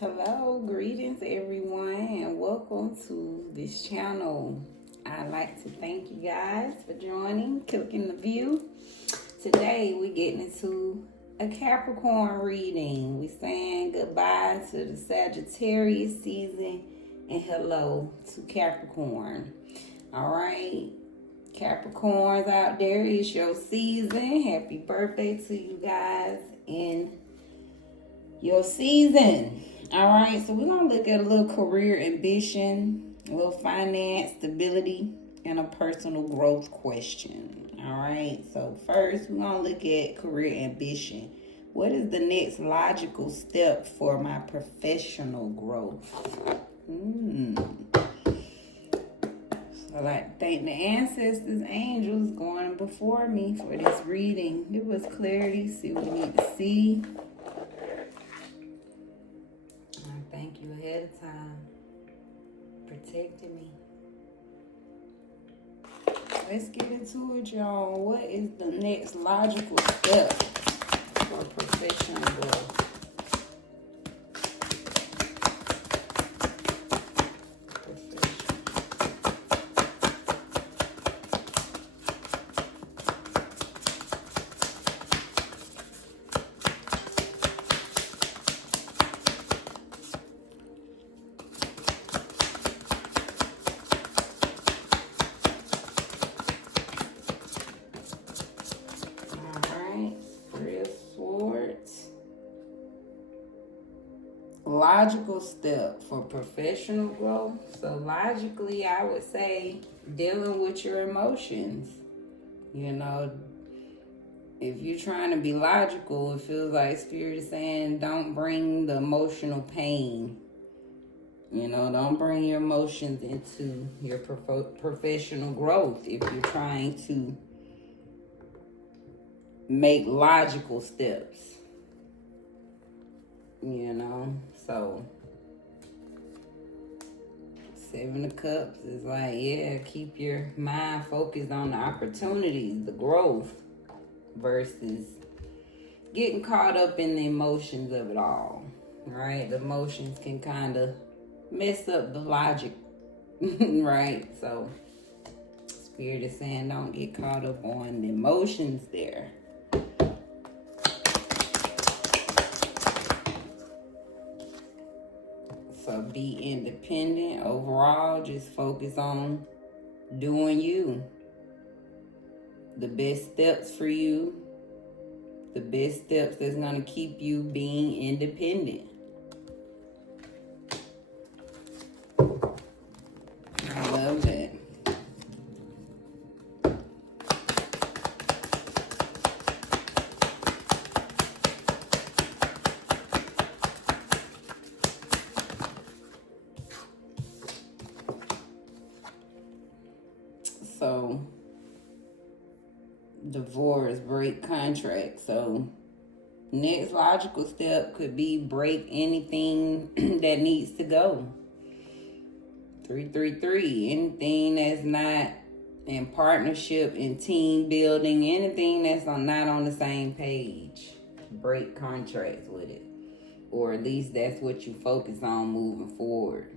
Hello, greetings everyone, and welcome to this channel. I'd like to thank you guys for joining, clicking the view. Today we're getting into a Capricorn reading. We're saying goodbye to the Sagittarius season and hello to Capricorn. All right, Capricorns out there, it's your season. Happy birthday to you guys in your season. All right, so we're going to look at a little career ambition, a little finance stability, and a personal growth question. All right, so first we're going to look at career ambition. What is the next logical step for my professional growth? So I'd like to thank the ancestors, angels going before me for this reading. Give us clarity, see what we need to see. Thank you ahead of time, protecting me. Let's get into it, y'all. What is the next logical step for professional growth? Logical step for professional growth. So logically, I would say dealing with your emotions. You know, if you're trying to be logical, it feels like Spirit is saying don't bring the emotional pain. You know, don't bring your emotions into your professional growth if you're trying to make logical steps. You know, so Seven of Cups is like, yeah, keep your mind focused on the opportunities, the growth, versus getting caught up in the emotions of it all, right? The emotions can kind of mess up the logic, right? So Spirit is saying don't get caught up on the emotions there. So be independent overall. Just focus on doing you. The best steps for you. The best steps that's going to keep you being independent. I love that. So, divorce, break contract. So, next logical step could be break anything that needs to go. 333. Anything that's not in partnership, in team building, anything that's not on the same page. Break contracts with it. Or at least that's what you focus on moving forward.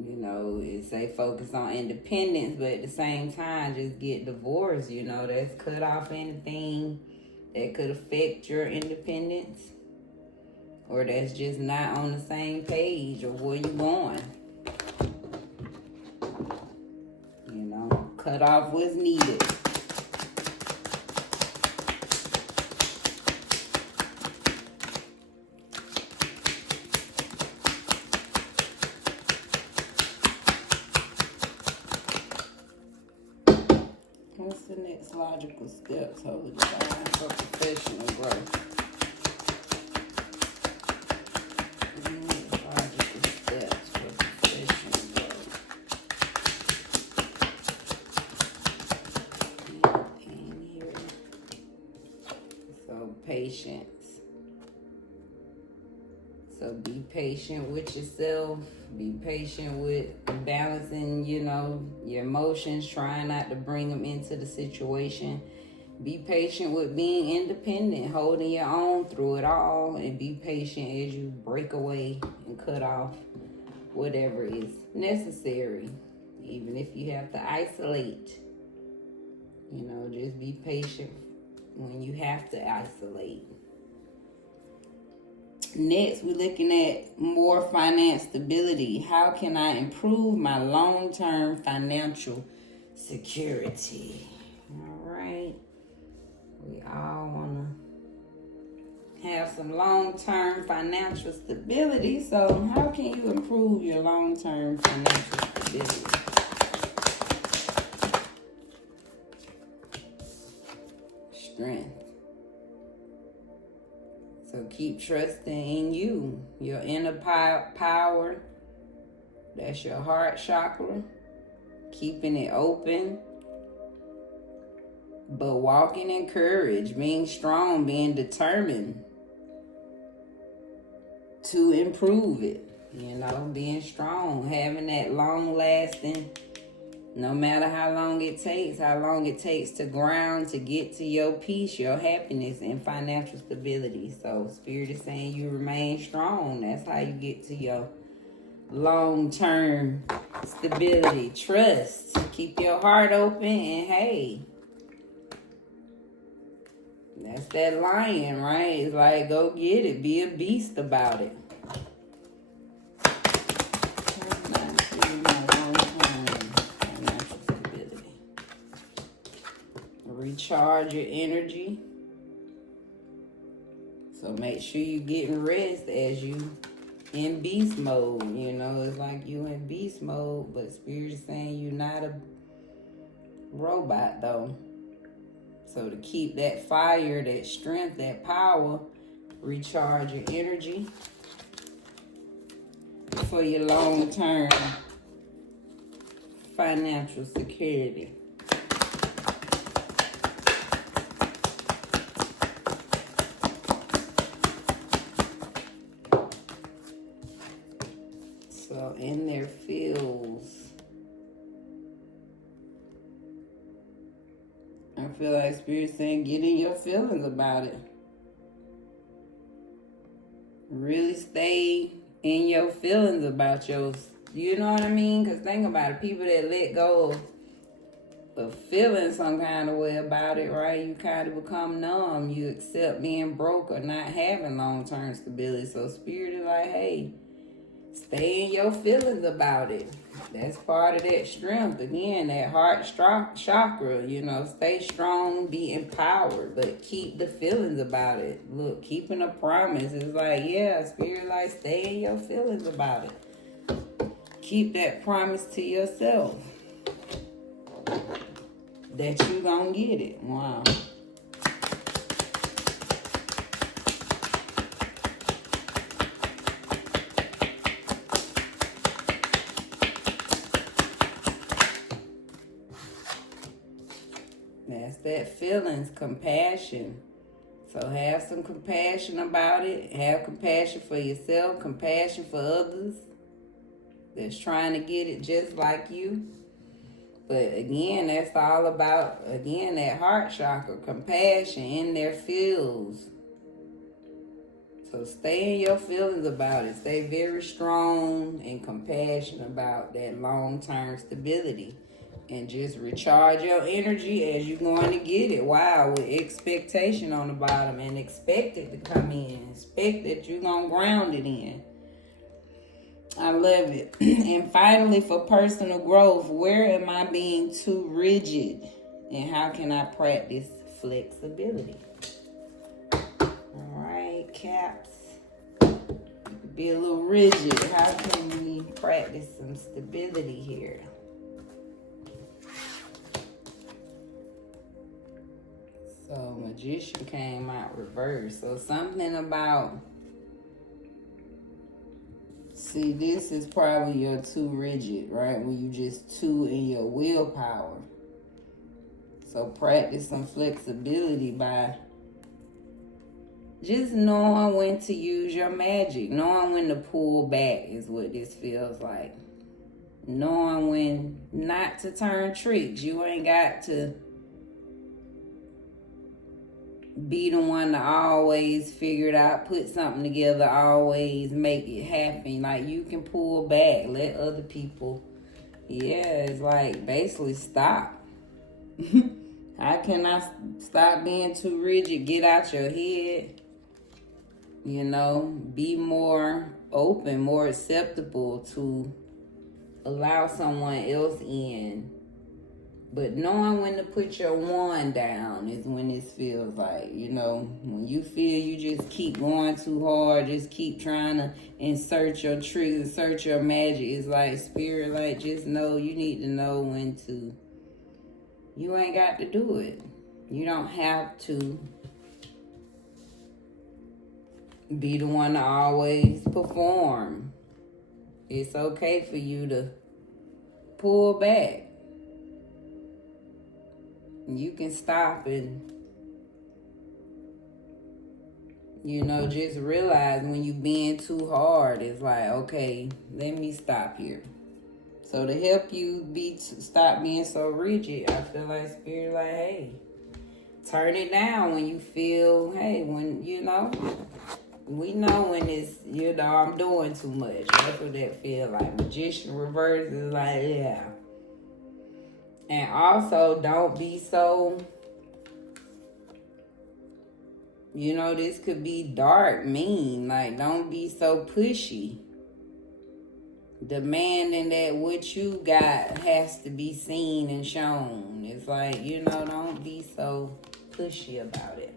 You know, it say focus on independence, but at the same time, just get divorced. You know, that's cut off anything that could affect your independence, or that's just not on the same page of where you're going. You know, cut off what's needed. What's the next logical steps over the line for professional growth? The next logical steps for professional growth. And here. So patience. So be patient with yourself. Be patient with balancing, you know, your emotions, trying not to bring them into the situation. Be patient with being independent, holding your own through it all, and be patient as you break away and cut off whatever is necessary, even if you have to isolate. You know, just be patient when you have to isolate. Next, we're looking at more finance stability. How can I improve my long-term financial security? All right. We all want to have some long-term financial stability. So how can you improve your long-term financial stability? Strength. So keep trusting in you, your inner power. That's your heart chakra. Keeping it open, but walking in courage, being strong, being determined to improve it. You know, being strong, having that long lasting, no matter how long it takes to ground, to get to your peace, your happiness, and financial stability. So Spirit is saying you remain strong. That's how you get to your long-term stability. Trust. Keep your heart open, and hey, that's that lion, right? It's like, go get it. Be a beast about it. Recharge your energy. So make sure you're getting rest as you in beast mode. You know, it's like you in beast mode, but Spirit is saying you're not a robot though. So to keep that fire, that strength, that power, recharge your energy for your long-term financial security. So in their fields, I feel like Spirit saying get in your feelings about it. Really stay in your feelings about your, you know what I mean? Because think about it, people that let go of feeling some kind of way about it, right? You kind of become numb. You accept being broke or not having long-term stability. So Spirit is like, hey, stay in your feelings about it. That's part of that strength. Again, that heart chakra, you know, stay strong, be empowered, but keep the feelings about it. Look, keeping a promise is like, yeah, Spirit like, stay in your feelings about it. Keep that promise to yourself that you gonna get it. Wow. That's that feelings, compassion. So have some compassion about it. Have compassion for yourself, compassion for others that's trying to get it just like you. But again, that's all about, again, that heart chakra, compassion in their feels. So stay in your feelings about it. Stay very strong and compassionate about that long-term stability. And just recharge your energy as you're going to get it. Wow, with expectation on the bottom, and expect it to come in. Expect that you're going to ground it in. I love it. And finally, for personal growth, where am I being too rigid? And how can I practice flexibility? All right, Caps. Be a little rigid. How can we practice some stability here? So Magician came out reverse. So something about, see, this is probably your too rigid, right? When you just too in your willpower. So practice some flexibility by just knowing when to use your magic. Knowing when to pull back is what this feels like. Knowing when not to turn tricks. You ain't got to be the one to always figure it out, put something together, always make it happen. Like, you can pull back, let other people, it's like basically stop. How can I stop being too rigid? Get out your head. You know, be more open, more acceptable to allow someone else in. But knowing when to put your wand down is when this feels like, you know, when you feel you just keep going too hard, just keep trying to insert your tricks, insert your magic. It's like spirit, like, just know, you need to know when to. You ain't got to do it. You don't have to be the one to always perform. It's okay for you to pull back. You can stop and, you know, just realize when you being too hard. It's like, okay, let me stop here. So to help you stop being so rigid, I feel like spirit like, hey, turn it down when you feel, hey, when, you know, we know when it's, you know, I'm doing too much. That's what that feel like. Magician reverse is like, yeah. And also, don't be so, you know, this could be dark, mean. Like, don't be so pushy. Demanding that what you got has to be seen and shown. It's like, you know, don't be so pushy about it.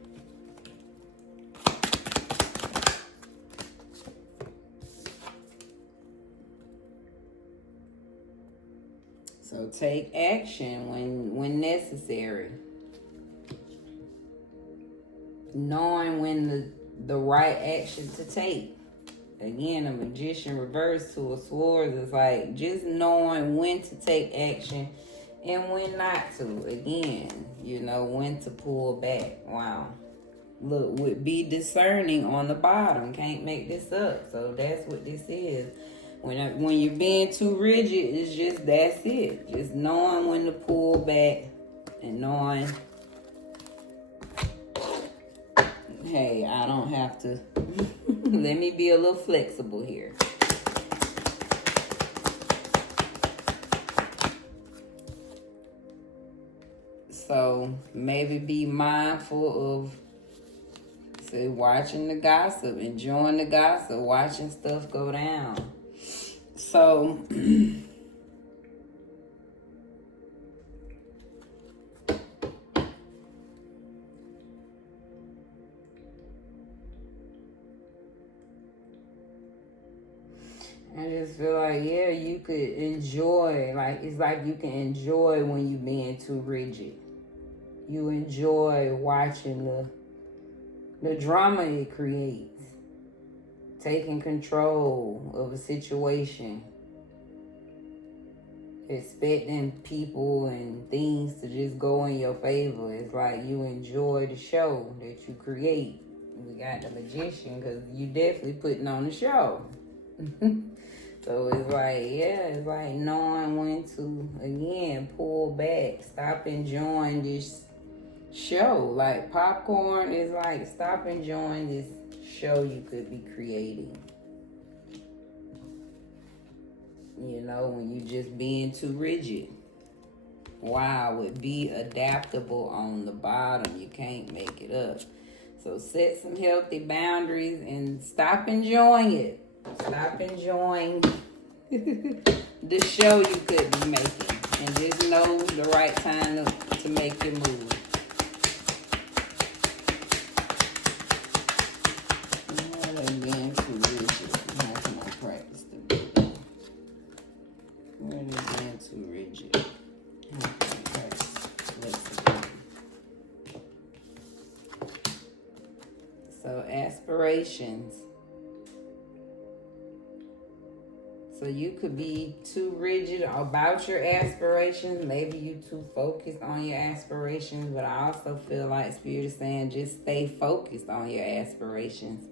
So take action when necessary. Knowing when the right action to take. Again, a magician reverse to a swords is like just knowing when to take action and when not to. Again, you know, when to pull back. Wow. Look, would be discerning on the bottom. Can't make this up. So that's what this is. When you're being too rigid, it's just, that's it. Just knowing when to pull back and knowing, hey, I don't have to, let me be a little flexible here. So maybe be mindful of, say, watching the gossip, enjoying the gossip, watching stuff go down. So, I just feel like, yeah, you could enjoy, like, it's like you can enjoy when you're being too rigid. You enjoy watching the drama it creates, taking control of a situation, expecting people and things to just go in your favor. It's like you enjoy the show that you create. We got the magician because you definitely putting on the show. So it's like, yeah, it's like knowing when to, again, pull back, stop enjoying this show. Like popcorn is like, stop enjoying this show you could be creating. You know, when you just being too rigid. Wow, would be adaptable on the bottom. You can't make it up. So set some healthy boundaries and stop enjoying it. Stop enjoying the show you could be making. And just know the right time to make your move. Being too rigid. How can I practice the breathing? Really being too rigid. How can I practice flexibility? So aspirations. So you could be too rigid about your aspirations. Maybe you too focused on your aspirations. But I also feel like Spirit is saying just stay focused on your aspirations.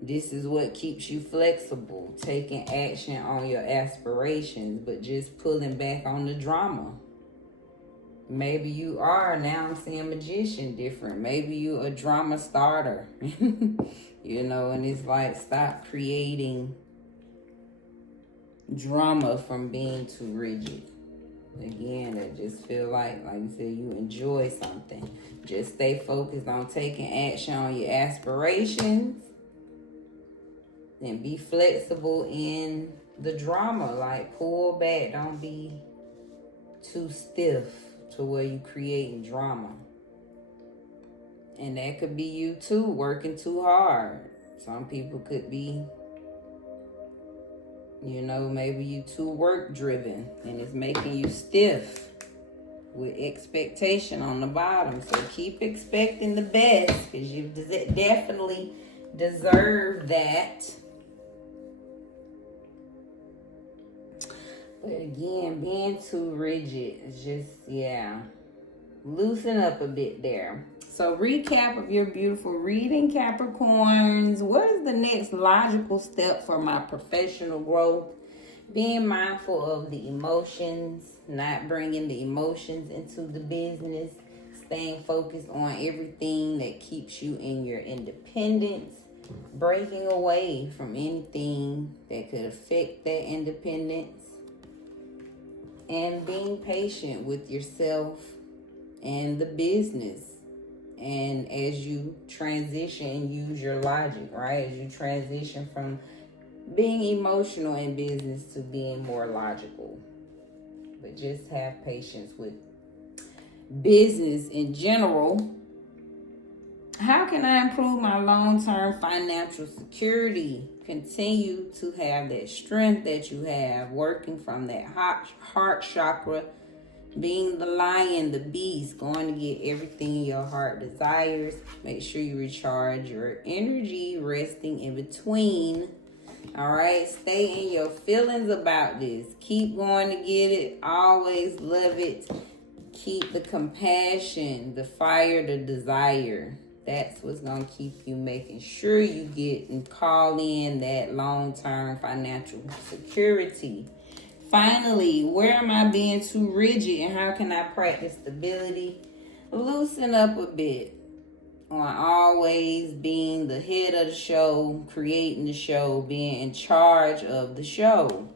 This is what keeps you flexible. Taking action on your aspirations. But just pulling back on the drama. Maybe you are, now I'm seeing magician different. Maybe you a drama starter. You know, and it's like, stop creating drama from being too rigid. Again, I just feel like you said, you enjoy something. Just stay focused on taking action on your aspirations. And be flexible in the drama. Like, pull back. Don't be too stiff to where you creating drama. And that could be you too, working too hard. Some people could be, you know, maybe you too work driven and it's making you stiff with expectation on the bottom. So keep expecting the best, because you definitely deserve that. But again, being too rigid is just, yeah, loosen up a bit there. So recap of your beautiful reading, Capricorns. What is the next logical step for my professional growth? Being mindful of the emotions, not bringing the emotions into the business, staying focused on everything that keeps you in your independence, breaking away from anything that could affect that independence, and being patient with yourself and the business. And as you transition and use your logic, right? As you transition from being emotional in business to being more logical. But just have patience with business in general. How can I improve my long-term financial security? Continue to have that strength that you have, working from that heart chakra, being the lion, the beast, going to get everything your heart desires. Make sure you recharge your energy, resting in between. All right, stay in your feelings about this. Keep going to get it. Always love it. Keep the compassion, the fire, the desire. That's what's going to keep you making sure you get and call in that long-term financial security. Finally, where am I being too rigid and how can I practice stability? Loosen up a bit on always being the head of the show, creating the show, being in charge of the show.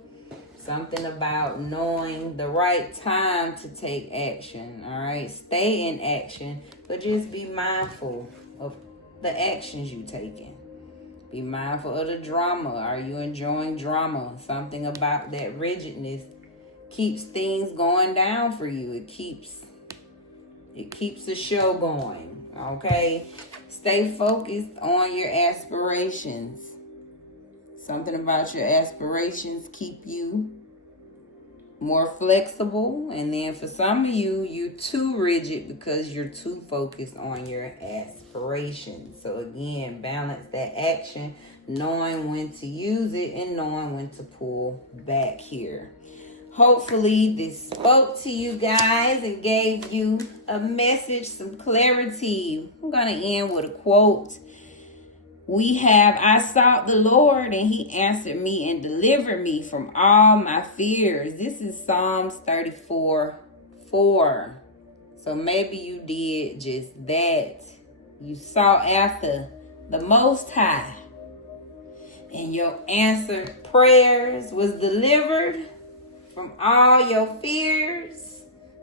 Something about knowing the right time to take action, all right? Stay in action, but just be mindful of the actions you're taking. Be mindful of the drama. Are you enjoying drama? Something about that rigidness keeps things going down for you. It keeps the show going, okay? Stay focused on your aspirations. Something about your aspirations keep you more flexible. And then for some of you, you're too rigid because you're too focused on your aspirations. So again, balance that action, knowing when to use it and knowing when to pull back here. Hopefully this spoke to you guys and gave you a message, some clarity. I'm going to end with a quote. We have, I sought the Lord and he answered me and delivered me from all my fears. This is Psalms 34:4. So maybe you did just that. You sought after the Most High and your answered prayers was delivered from all your fears.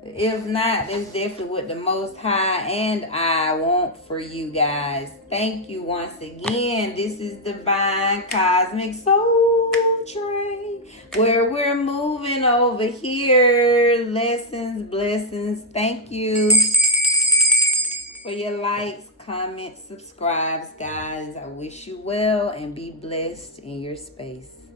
If not, that's definitely what the Most High and I want for you guys. Thank you once again. This is Divine Cosmic Soul Train, where we're moving over here. Lessons, blessings. Thank you for your likes, comments, subscribes, guys. I wish you well and be blessed in your space.